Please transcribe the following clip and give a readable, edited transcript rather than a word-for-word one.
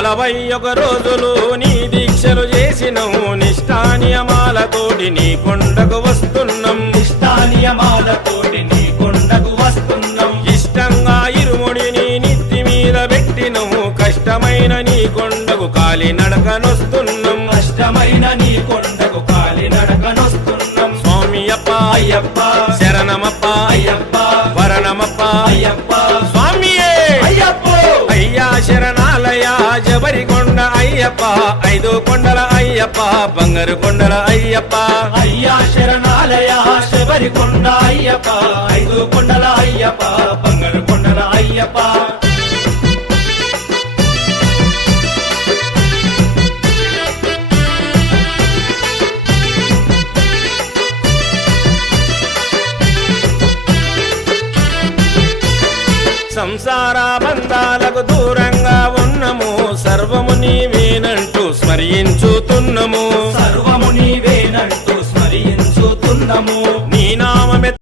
41 రోజులు నీ దీక్షలు చేసినవు నిష్ఠానియమాలతోటి నీ కొండకు వస్తున్నాం నిష్ఠానియమాలతోటి నీ కొండకు వస్తున్నాం ఇష్టంగా ఇరుముడిని నెత్తి మీద పెట్టినవు కష్టమైన నీ కొండకు కాలి నడకనొస్తున్నాం కష్టమైన నీ కొండకు కాలి నడకనొస్తున్నాం స్వామి అప్ప అయ్యప్ప శరణమప్ప అయ్యప్ప వరణమప్ప అయ్యప్ప స్వామియే అయ్యప్ప అయ్యా శరణాలయ జబరికొండ అయ్యప్ప 5 కొండల అయ్యప్ప బంగారు కొండల అయ్యప్ప అయ్యా శరణాలయ శబరికొండ అయ్యప్ప 5 కొండల అయ్యప్ప బంగారు కొండల అయ్యప్ప సంసార బంధాలకు దూరంగా ఉన్నము సర్వము నీవేనంటూ స్మరించుతున్నము సర్వము నీవేనంటూ స్మరించుతున్నాము నీ నామమే